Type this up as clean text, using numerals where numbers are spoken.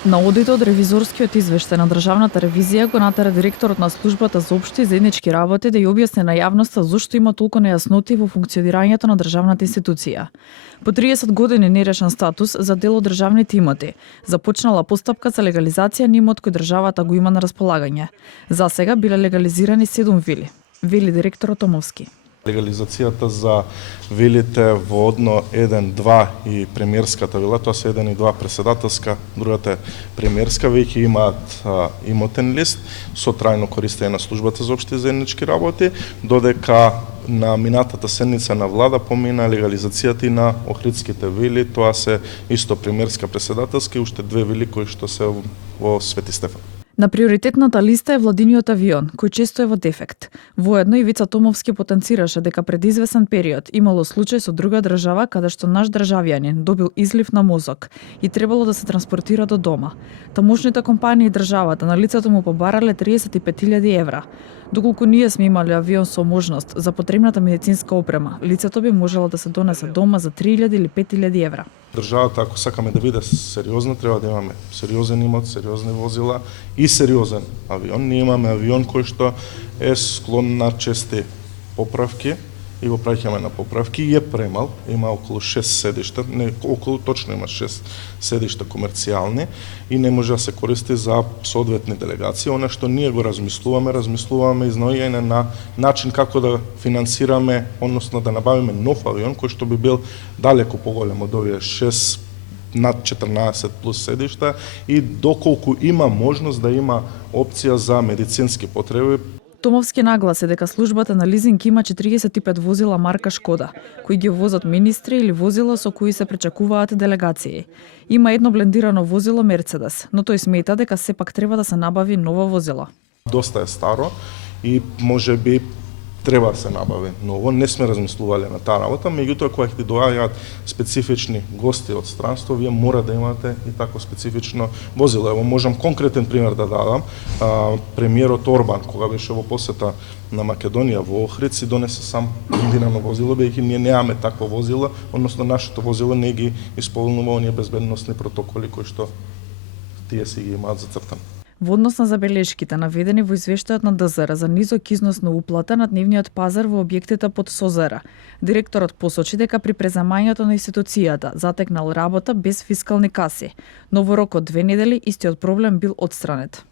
На одитот ревизорскиот извештај на државната ревизија го натера директорот на службата за општи и заеднички работи да ја објасни на јавноста зошто има толку нејасноти во функционирањето на државната институција. По 30 години нерешен статус за дел од државните имоти, започнала постапка за легализација на имот кој државата го има на располагање. За сега биле легализирани 7 вили, вели директорот Томовски. Легализацијата за вилите во одно 1, 2 и премиерската вила, тоа се 1 и 2 преседателска, другата е премиерска, веќе имаат имотен лист со трајно користење на службата за општи и заеднички работи, додека на минатата седница на влада помина легализацијата и на Охридските вили, тоа се исто премиерска преседателска и уште 2 вили кои што се во Свети Стефан. На приоритетната листа е владиниот авион, кој често е во дефект. Воедно Ивица Томовски потенцираше дека пред извесен период имало случај со друга држава каде што наш државјанин добил излив на мозок и требало да се транспортира до дома. Тамошните компании и државата на лицето му побарале 35.000 евра. Доколку ние сме имали авион со можност за потребната медицинска опрема, лицето би можело да се донесе дома за 3.000 или 5.000 евра. Државата, ако сакаме да биде сериозна, треба да имаме сериозен имот, сериозни возила и сериозен авион. Ние имаме авион кој што е склон на чести поправки и го праќаме на поправки и е премал, има околу 6 седишта, не околу, точно има 6 седишта комерцијални и не може да се користи за соодветни делегации. Она што ние го размислуваме изнаоѓање на начин како да финансираме, односно да набавиме нов авион кој што би бил далеку поголем од овие 6 над 14 плюс седишта и доколку има можност да има опција за медицински потреби. Томовски нагласи дека службата на лизинг има 45 возила марка Шкода, кои ги возат министри или возила со кои се пречекуваат делегации. Има едно блендирано возило Мерцедес, но тој смета дека сепак треба да се набави ново возило. Доста е старо и можеби треба да се набави ново. Не сме размислувале на таа работа, меѓутоа кога ќе доаѓаат специфични гости од странство, вие мора да имате и тако специфично возило. Ево можам конкретен пример да дадам. Премиерот Орбан, кога беше во посета на Македонија во Охрид, си донесе сам блендирано возило, бидејќи ние немаме такво возило, односно нашето возило не ги исполнува оние безбедносни протоколи кои што тие си ги имаат зацртани. Во однос на забелешките наведени во извештајот на ДЗР за низок износ на уплата на дневниот пазар во објектите под СОЗР, директорот посочи дека при преземањето на институцијата затекнал работа без фискални каси, но во рок од 2 недели истиот проблем бил отстранет.